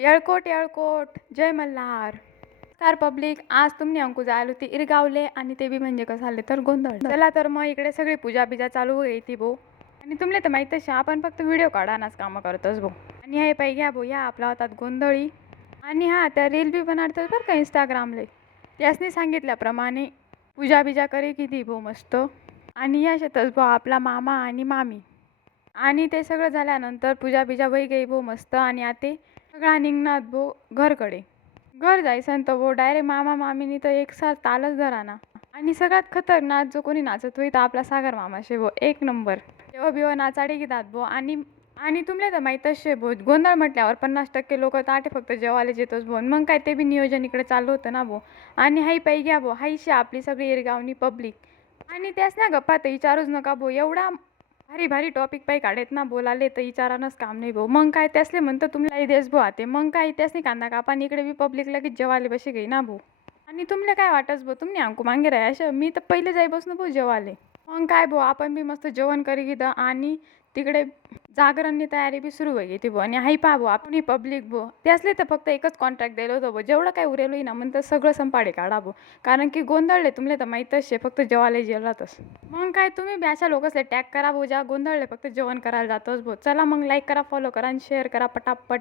येळकोट येळकोट जय मल्हार. नमस्कार पब्लिक, आज तुम्ही अंकू जायला होती इरगावले आणि ते बी म्हणजे कसं आले तर गोंधळ. चला तर मग इकडे सगळी पूजा बिजा चालू होती भो. आणि तुमले तर माहीतच आपण फक्त व्हिडिओ काढानाच कामं करतोच भो. आणि हे पाहिजे घ्या भो, या आपला होतात गोंधळी. आणि हा त्या रील बी बनवतात बरं का इंस्टाग्रामले. त्यासनी सांगितल्याप्रमाणे पूजा बिजा करे किती भो मस्त. आणि या शेतच भो आपला मामा आणि मामी. आणि ते सगळं झाल्यानंतर पूजा बिजा वही गई भो मस्त. आणि आता सगळा निघणार भो घरकडे. घर जायचं तर भो डायरेक्ट मामा मामीनी तर एक साथ तालच धराना. आणि सगळ्यात खतरनाक जो कोणी नाचत होई तर आपला सागर मामा शे भो, एक नंबर. तेव्हा बिव नाचाडे घेतात भो. आणि आणि तुमले तर माहीतच शे भो, गोंधळ म्हटल्यावर 50% लोक ताटे फक्त जेवायला येतोच भो. मग काय ते बी नियोजन इकडे चालू होतं ना भो. आणि हाई पाई घ्या भो, हाईशी आपली सगळी इरगावनी पब्लिक. आणि त्याच ना गप्पा तर विचारूच नका भो, एवढा भारी भारी टॉपिक पाई काढेत ना बोलाले तर विचारानच काम नाही भाऊ. मग काय त्यासले म्हणतं तुम्हाला देश भो आते. मग काय त्यासनी कांदा कापा इकडे बी पब्लिक लगेच जेवाले बशी गई ना भाऊ. आणि तुमले काय वाटस भाऊ, तुम्ही अंकू मागे राहा अशा मी तर पहिले जाई बसून भाऊ जेवाले. मग काय भाऊ आपण बी मस्त जेवण करी घेतं. आणि तिकडे जागरणनी तयारी बी सुरू होई ती भाऊ. आणि हाई पा भाऊ आपण ही पब्लिक भाऊ त्यासले तर फक्त एकच कॉन्ट्रॅक्ट दिलं होतं भाऊ, जेवढं काय उरेलो ना म्हणतं सगळं संपाडे काढा भाऊ. कारण की गोंधळले तुमले तर माहीतच शे, फक्त जेवायला जेवलातच. मग काय तुम्ही बी अशा लोकांसले टॅग करा भाऊ, ज्या गोंधळले फक्त जेवण करायला जातोच भाऊ. चला मग लाईक करा, फॉलो करा आणि शेअर करा पटापट.